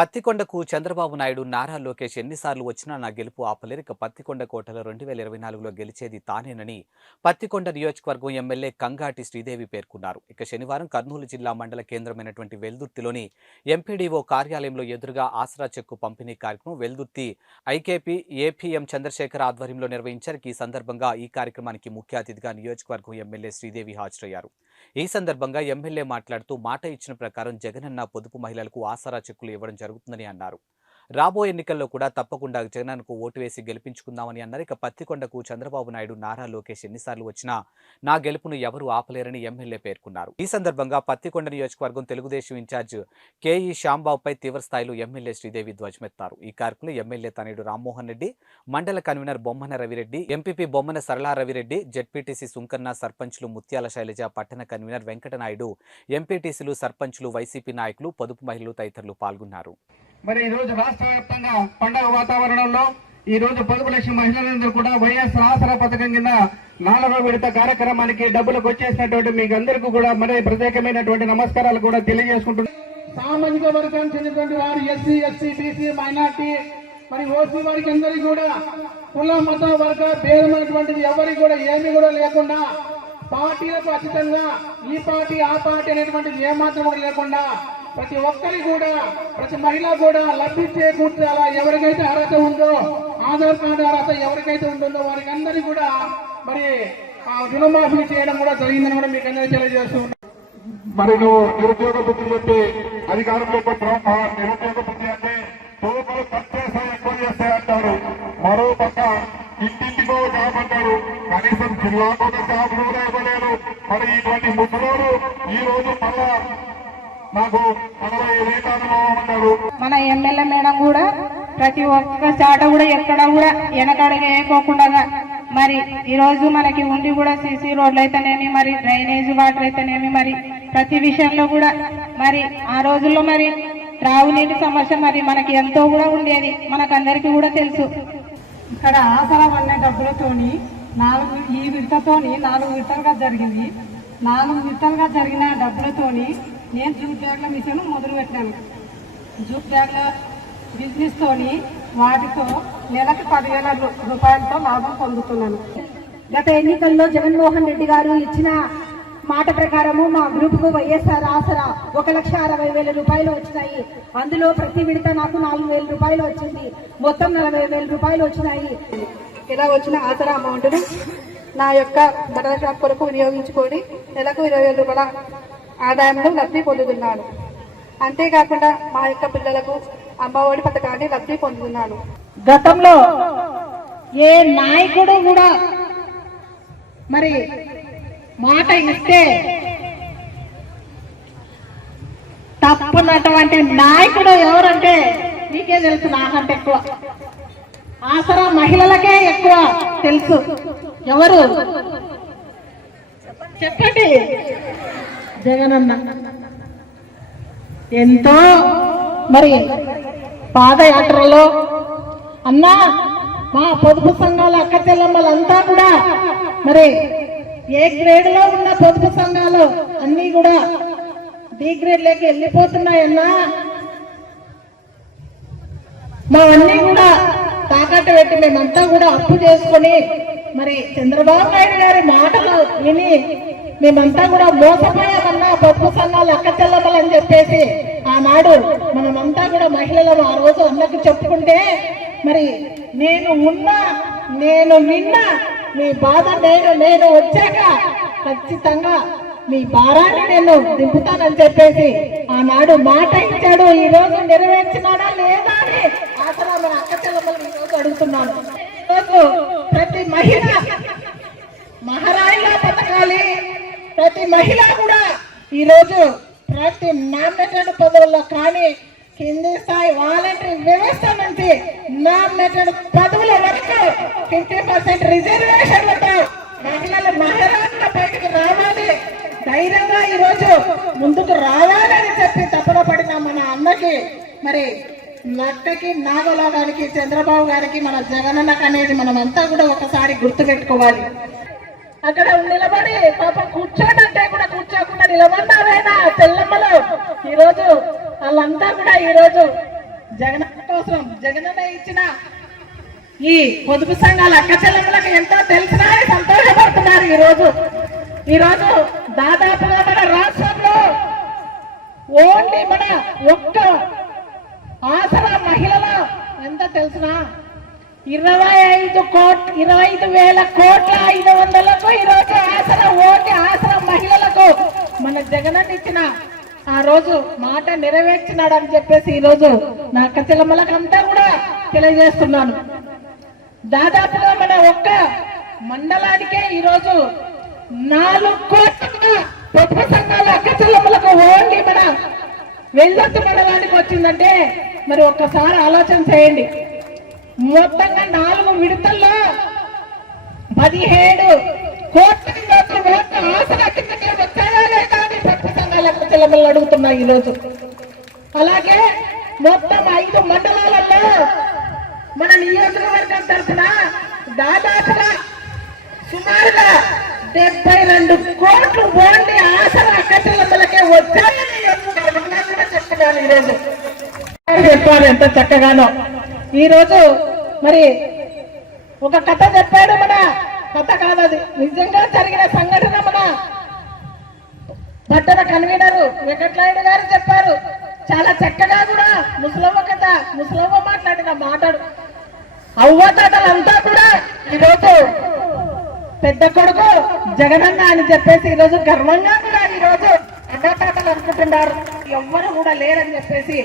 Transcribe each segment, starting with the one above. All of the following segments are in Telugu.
పత్తికొండకు చంద్రబాబు నాయుడు నారా లోకేష్ ఎన్నిసార్లు వచ్చినా నా గెలుపు ఆపలేరు. ఇక పత్తికొండ కోటలో రెండు వేల ఇరవై నాలుగులో గెలిచేది తానేనని పత్తికొండ నియోజకవర్గం ఎమ్మెల్యే కంగాటి శ్రీదేవి పేర్కొన్నారు. ఇక శనివారం కర్నూలు జిల్లా మండల కేంద్రమైనటువంటి వెల్దుర్తిలోని ఎంపీడీఓ కార్యాలయంలో ఎదురుగా ఆసరా చెక్కు పంపిణీ కార్యక్రమం వెల్దుర్తి ఐకేపీ ఏపీఎం చంద్రశేఖర్ ఆధ్వర్యంలో నిర్వహించారు. ఈ సందర్భంగా ఈ కార్యక్రమానికి ముఖ్య అతిథిగా నియోజకవర్గం ఎమ్మెల్యే శ్రీదేవి హాజరయ్యారు. ఈ సందర్భంగా ఎమ్మెల్యే మాట్లాడుతూ మాట ఇచ్చిన ప్రకారం జగనన్న పొదుపు మహిళలకు ఆసరా చెక్కులు ఇవ్వడం జరుగుతుందని అన్నారు. రాబోయే ఎన్నికల్లో కూడా తప్పకుండా జగన్కు ఓటు వేసి గెలిపించుకుందామని అన్నారు. ఇక పత్తికొండకు చంద్రబాబు నాయుడు నారా లోకేష్ ఎన్నిసార్లు వచ్చినా నా గెలుపును ఎవరు ఆపలేరని ఎమ్మెల్యే పేర్కొన్నారు. ఈ సందర్భంగా పత్తికొండ నియోజకవర్గం తెలుగుదేశం ఇన్ఛార్జ్ కేఈ శ్యాంబాబుపై తీవ్రస్థాయిలో ఎమ్మెల్యే శ్రీదేవి ధ్వజమెత్తారు. ఈ కార్యక్రమంలో ఎమ్మెల్యే తనయుడు రామ్మోహన్ రెడ్డి మండల convener Bommana Ravi Reddy MPP Bommana Sarala Ravi Reddy ZPTC Sunkanna సర్పంచ్లు ముత్యాల శైలజ పట్టణ కన్వీనర్ వెంకటనాయుడు ఎంపీటీసీలు సర్పంచ్లు వైసీపీ నాయకులు పొదుపు మహిళలు తదితరులు పాల్గొన్నారు. మరి ఈ రోజు రాష్ట్ర వ్యాప్తంగా పండగ వాతావరణంలో ఈ రోజు పొదుపు లక్షల మహిళలందరూ కూడా వైఎస్ఆర్ ఆసరా పథకం కింద నాలుగో విడత కార్యక్రమానికి డబ్బులకు వచ్చేసినటువంటి మీకు అందరికీ కూడా మరి ప్రత్యేకమైనటువంటి నమస్కారాలు కూడా తెలియజేసుకుంటున్నాను సామాజిక వర్గానికి చెందినటువంటి వారు ఎస్సీ ఎస్సీ బీసీ మైనార్టీ మరి ఓసీ వారికి అందరికీ కూడా కుల మత వర్గ భేదమైనటువంటిది ఎవరికి కూడా ఏమీ కూడా లేకుండా పార్టీలకు అతీతంగా ఈ పార్టీ ఆ పార్టీ అనేటువంటిది ఏమాత్రం కూడా లేకుండా ప్రతి ఒక్కరి కూడా ప్రతి మహిళ కూడా లబ్ధి చేకూర్చాలా ఎవరికైతే అర్హత ఉందో ఆధార్ కార్డు అర్హత ఎవరికైతే ఉంటుందో వారికి అందరికీ కూడా మరి ఆ రుణమాఫీ చేయడం కూడా జరిగిందని కూడా మీకు అందరికీ తెలియజేస్తూ మరి నువ్వు నిరుద్యోగ బుద్ధి చెప్పి అధికారంలో నిరుద్యోగ బుద్ధి అంటే తోపులు కట్ ఎక్కువ చేస్తాయి అంటారు మరో పక్క ఇంటింటికో జాబ్ అంటారు. కనీసం జిల్లాకు జాబ్ కూడా ఇవ్వలేదు మరి ఇటువంటి ముసలోడు ఈ రోజు మళ్ళా మన ఎమ్మెల్యే మేడం కూడా ప్రతి ఒక్క చాట కూడా ఎక్కడ కూడా వెనకడగా వేయకోకుండా మరి ఈ రోజు మనకి ఉండి కూడా సీసీ రోడ్లు అయితేనేమి మరి డ్రైనేజ్ వాటర్ అయితేనేమి మరి ప్రతి విషయంలో కూడా మరి ఆ రోజుల్లో మరి త్రాగునీటి సమస్య మరి మనకి ఎంతో కూడా ఉండేది. మనకందరికీ కూడా తెలుసు. ఇక్కడ ఆసరా అనే డబ్బులతోని నాలుగు ఈ విడతతోని నాలుగు విడతలుగా జరిగింది. నాలుగు విడతలుగా జరిగిన డబ్బులతోని నేను జూట్ బ్యాగ్ల మిషన్ మొదలు పెట్టాను. జూట్ బ్యాగ్ల బిజినెస్ వాటితో నెలకు పదివేల రూ- రూపాయలతో లాభం పొందుతున్నాను. గత ఎన్నికల్లో జగన్మోహన్ రెడ్డి గారు ఇచ్చిన మాట ప్రకారము మా గ్రూప్కు వైఎస్ఆర్ ఆసరా ఒక లక్ష అరవై వేల రూపాయలు వచ్చినాయి. అందులో ప్రతి విడత నాకు నాలుగు వేల రూపాయలు వచ్చింది. మొత్తం నలభై వేల రూపాయలు వచ్చినాయి. ఇలా వచ్చిన ఆసరా అమౌంట్ను నా యొక్క బట్టల షాప్ కొరకు వినియోగించుకొని నెలకు ఇరవై వేల రూపాయల ఆదాయంలో లబ్ధి పొందుతున్నాను. అంతేకాకుండా మా యొక్క పిల్లలకు అమ్మఒడి పథకాన్ని లబ్ధి పొందుతున్నాను. గతంలో ఏ నాయకుడు కూడా మరి మాట ఇస్తే తప్పున్నటువంటి నాయకుడు ఎవరంటే మీకే తెలుసు నాకంటే ఎక్కువ. ఆసరా మహిళలకే ఎక్కువ తెలుసు ఎవరు? చెప్పండి. జగనన్న. ఎంతో మరి పాదయాత్రలో అన్నా మా పొదుపు సంఘాల అక్క చెల్లమ్మలంతా కూడా మరి ఏ గ్రేడ్లో ఉన్న పొదుపు సంఘాలు అన్నీ కూడా డి గ్రేడ్లోకి వెళ్ళిపోతున్నాయన్నా. మావన్నీ కూడా తాకట్టు పెట్టి మేమంతా కూడా అప్పు చేసుకొని మరి చంద్రబాబు నాయుడు గారి మాటలు విని మేమంతా కూడా మోసపోయామన్నా పప్పు సన్నాలు అక్క చెల్లమ్మలని చెప్పేసి ఆనాడు మనమంతా కూడా మహిళలు ఆ రోజు అన్నకు చెప్పుకుంటే మరి నేను ఉన్నా నేను నిన్నా మీ బాధ నేను నేను వచ్చాక ఖచ్చితంగా మీ భారాన్ని నేను దింపుతానని చెప్పేసి ఆనాడు మాట ఇచ్చాడు. ఈ రోజు నెరవేర్చినాడా లేదా అని అసలు మన అక్క చెల్లమ్మలు ఈ రోజు అడుగుతున్నాను. ప్రతి మహిళ మహారాయిగా బతకాలి. ప్రతి మహిళ కూడా ఈరోజు ప్రతి నామినేటెడ్ పదవుల్లో కానీ కింది స్థాయి వాలంటరీ వ్యవస్థ నుంచి నామినేటెడ్ పదవుల వరకు ఫిఫ్టీ పర్సెంట్ రిజర్వేషన్లతో మహిళలు మహిళల బయటకు రావాలి. ధైర్యంగా ఈరోజు ముందుకు రావాలని చెప్పి తపన పడిన మన అన్నకి మరి నక్కకి నాగలోగానికి చంద్రబాబు గారికి మన జగనన్నకు అనేది మనం అంతా కూడా ఒకసారి గుర్తు పెట్టుకోవాలి అక్కడ నిలబడి పాపం కూర్చోడంటే కూడా కూర్చోకుండా నిలబడ్డారైనా తెల్లమ్మలు. ఈరోజు రోజు వాళ్ళంతా కూడా ఈరోజు జగన్ జగనన్న కోసం జగనన్న ఇచ్చిన ఈ పొదుపు సంఘాల అక్క చెల్లెమ్మలకు ఎంతో తెలిసినా సంతోషపడుతున్నారు ఈరోజు. ఈరోజు ఈ రోజు దాదాపుగా మన రాష్ట్రంలో ఓన్లీ మన ఒక్క ఆసరా మహిళల ఎంత తెలిసినా ఇరవై ఐదు కోట్ ఇరవై ఐదు వేల కోట్ల ఐదు వందలకు ఈరోజు ఆసరా ఓన్లీ ఆసరా మహిళలకు మన జగనన్న ఇచ్చిన ఆ రోజు మాట నెరవేర్చినాడు అని చెప్పేసి ఈరోజు నా కచలమలకంతా కూడా తెలియజేస్తున్నాను. దాదాపుగా మన ఒక్క మండలానికే ఈరోజు నాలుగు కోట్ల పొప్పు సంఘాల అక్కచెల్లమ్మలకు ఓన్లీ మన వెళ్ళొత్తు మండలానికి వచ్చిందంటే మరి ఒక్కసారి ఆలోచన చేయండి. మొత్తంగా నాలుగు విడతల్లో పదిహేడు కోట్ల ఈరోజు ఆసరా కిందకే వచ్చాయా లేదా అని పొదుపు సంఘాల ఈరోజు. అలాగే మొత్తం ఐదు మండలాలలో మన నియోజకవర్గం తరఫున దాదాపుగా సుమారుగా డెబ్బై రెండు కోట్లు ఓన్లీ ఆసరా అక్కచెల్లెమ్మలకే వచ్చాయని చెప్తున్నాను ఈరోజు. చెప్పాలి ఎంత చక్కగానో. ఈరోజు మరి ఒక కథ చెప్పాడు మన కథ కాదు అది. నిజంగా జరిగిన సంఘటన మన పట్టణ కన్వీనర్ వెంకటనాయుడు గారు చెప్పారు. చాలా చక్కగా కూడా ముసలమ్మ కథ ముసలమ్మ మాట్లాడిన మాటడు అవ్వతాతలంతా కూడా ఈరోజు పెద్ద కొడుకు జగనన్న అని చెప్పేసి ఈరోజు గర్వంగా కూడా ఈరోజు అన్నతాతలు అనుకుంటున్నారు. ఎవ్వరు కూడా లేరని చెప్పేసి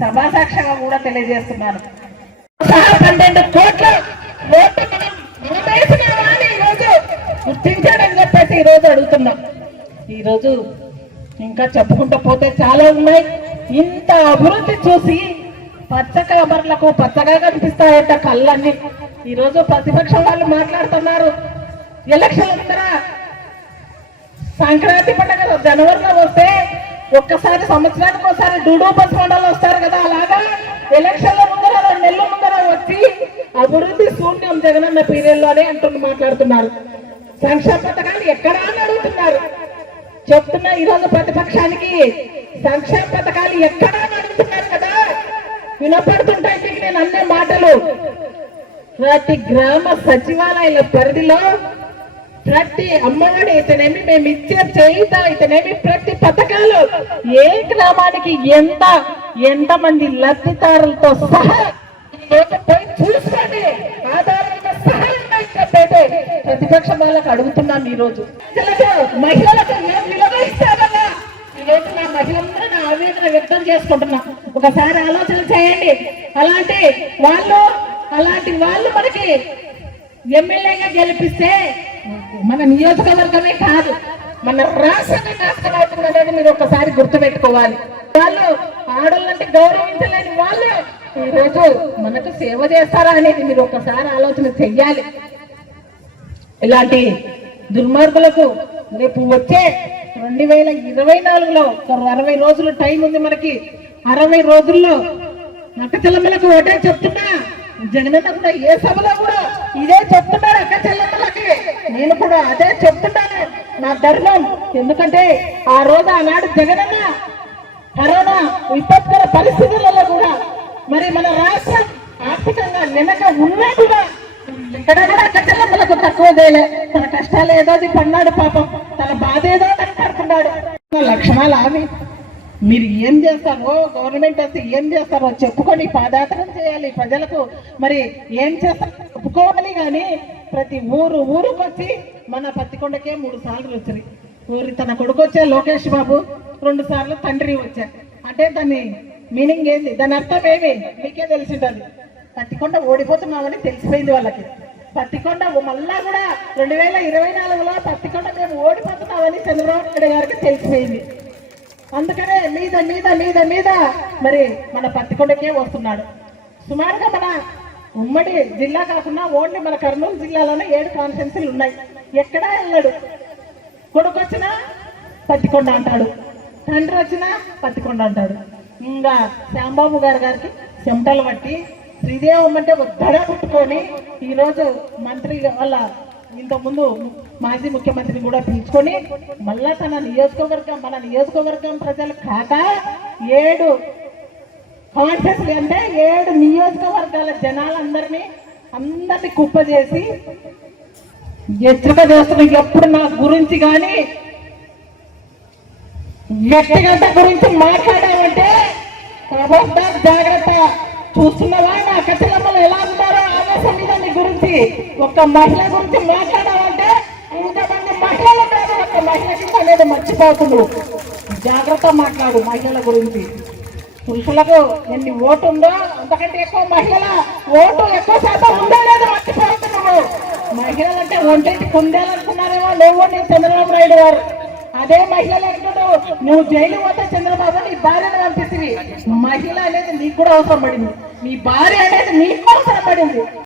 సభాసాక్షంగా కూడా తెలియజేస్తున్నాను. సహా పన్నెండు కోట్ల ఓటు మనం ఓటేసినామా అని ఈరోజు. గుర్తించాడని చెప్పేసి ఈరోజు అడుగుతున్నాం. ఈరోజు ఇంకా చెప్పుకుంటూ పోతే చాలా ఉన్నాయి. ఇంత అభివృద్ధి చూసి పచ్చ కబర్లకు పచ్చగా కనిపిస్తాయంట కళ్ళన్నీ. ఈరోజు ప్రతిపక్షం వాళ్ళు మాట్లాడుతున్నారు. ఎలక్షన్ ముందర సంక్రాంతి పండుగ జనవరిలో వస్తే ఒక్కసారి సంవత్సరానికి ఒకసారి డూడూ బస్ మండలం వస్తారు కదా అలాగా? ఎలక్షన్ల ముందర రెండు నెలల ముందర వచ్చి అభివృద్ధి శూన్యం జగనన్న పీరియడ్లోనే అంటున్న మాట్లాడుతున్నారు. సంక్షేమ పథకాలు ఎక్కడా అని అడుగుతున్నారు. చెప్తున్న ఈరోజు ప్రతిపక్షానికి సంక్షేమ పథకాలు ఎక్కడా అని అడుగుతున్నారు కదా? వినపడుతుంటాయి నేను అన్నే మాటలు. ప్రతి గ్రామ సచివాలయాల పరిధిలో ప్రతి అమ్మఒడి ఇతనేమి మేము ఇచ్చే చేయుత ఇతనేమి ప్రతి పథకాలు ఏ గ్రామానికి ఎంత ఎంత మంది లబ్ధిదారులతో సహా పోయి చూసుకోండి. ఆధారాలతో సహా ప్రతిపక్షం వాళ్ళకి అడుగుతున్నాం ఈ రోజు మహిళలకు ఏం విలువ ఇస్తామన్నా ఈ రోజు నా మహిళలందరూ నా ఆవేదన వ్యక్తం చేసుకుంటున్నా. ఒకసారి ఆలోచన చేయండి. అలాంటి వాళ్ళు అలాంటి వాళ్ళు మనకి ఎమ్మెల్యేగా గెలిపిస్తే మన నియోజకవర్గమే కాదు మన రాష్ట్రమే నాశనం అవుతుంది అనేది మీరు ఒకసారి గుర్తుపెట్టుకోవాలి. వాళ్ళు ఆడోళ్ళంటే గౌరవించలేని వాళ్ళు. ఈరోజు రోజు మనకు సేవ చేస్తారా అనేది మీరు ఒకసారి ఆలోచన చెయ్యాలి. ఇలాంటి దుర్మార్గులకు రేపు వచ్చే రెండు వేల ఇరవై నాలుగులో అరవై రోజులు టైం ఉంది మనకి. అరవై రోజుల్లో అక్క ఒకటే చెప్తున్నా. జగనన్న కూడా ఏ సభలో కూడా ఇదే చెప్తున్నారు అక్క చెల్లెమ్మలకి. నేను కూడా అదే చెప్తున్నాను. నా ధర్మం. ఎందుకంటే ఆ రోజు ఆనాడు జగనన్న కరోనా విపత్కర పరిస్థితులలో కూడా మరి మన రాష్ట్రం ఆర్థికంగా వెనక ఉన్నా కూడా ఇక్కడ కూడా కచ్చలమ్మలకు తక్కువ చేయలే తన కష్టాలు ఏదో అది పన్నాడు పాపం. తన బాధ ఏదో అని పడుతున్నాడు. లక్షణాలు ఆవి మీరు ఏం చేస్తారో గవర్నమెంట్ వస్తే ఏం చేస్తారో చెప్పుకొని పాదయాత్ర చేయాలి. ప్రజలకు మరి ఏం చేస్తారో చెప్పుకోవాలి కానీ ప్రతి ఊరు ఊరుకొచ్చి మన పత్తికొండకే మూడు సార్లు వచ్చింది ఊరి తన కొడుకు వచ్చా లోకేష్ బాబు. రెండు సార్లు తండ్రి వచ్చా అంటే దాని మీనింగ్ ఏంది? దాని అర్థం ఏమి? మీకే తెలిసి ఉంటుంది పత్తికొండ ఓడిపోతున్నామని తెలిసిపోయింది వాళ్ళకి. పత్తికొండ మళ్ళా కూడా రెండు వేల ఇరవై నాలుగులో పత్తికొండ మేము ఓడిపోతున్నామని చంద్రబాబు నాయుడు గారికి తెలిసిపోయింది. అందుకనే మీద మీద మీద మీద మరి మన పత్తికొండకే వస్తున్నాడు. సుమారుగా మన ఉమ్మడి జిల్లా కాకుండా ఓన్లీ మన కర్నూలు జిల్లాలోనే ఏడు కాన్ఫరెన్సులు ఉన్నాయి. ఎక్కడా వెళ్ళాడు. కొడుకు వచ్చినా పత్తికొండ అంటాడు. తండ్రి వచ్చినా పత్తికొండ అంటాడు. ఇంకా శ్యాంబాబు గారు గారికి చెమటలు పట్టి శ్రీదేవం అంటే దడ పుట్టుకొని ఈరోజు మంత్రి వాళ్ళ ఇంతకుముందు మాజీ ముఖ్యమంత్రిని కూడా పిలుచుకొని మళ్ళా తన నియోజకవర్గం మన నియోజకవర్గం ప్రజలు కాక ఏడు కాన్షియస్లీ అంటే ఏడు నియోజకవర్గాల జనాలందరినీ అందరినీ కుప్ప చేసి ఎత్తుక చేస్తున్న ఎప్పుడు నా గురించి కానీ వ్యక్తిగత గురించి మాట్లాడామంటే జాగ్రత్త. చూస్తున్నావా నా కట్టెలమ్మలు ఎలా ఉన్నారో ఆమె మీద గురించి ఒక మహిళ గురించి మాట్లాడాలంటే ఇంతమంది మహిళల కాదు ఒక మహిళకి అనేది మర్చిపోతున్నావు జాగ్రత్త మాట్లాడు మహిళల గురించి. పురుషులకు ఎన్ని ఓటు ఉందో అంతకంటే ఎక్కువ మహిళల ఓటు ఎక్కువ శాతం ఉందో లేదో మర్చిపోతున్నావు మహిళలంటే ఒంటింటి కుందేలనుకున్నారేమో నువ్వు నేను చంద్రబాబు నాయుడు గారు. అదే మహిళలు అంటున్నావు నువ్వు జైలు పోతే చంద్రబాబు నీ భార్యను పంపిస్తుంది మహిళ అనేది నీకు కూడా అవసరం పడింది. నీ భార్య అనేది నీకు అవసరం పడింది.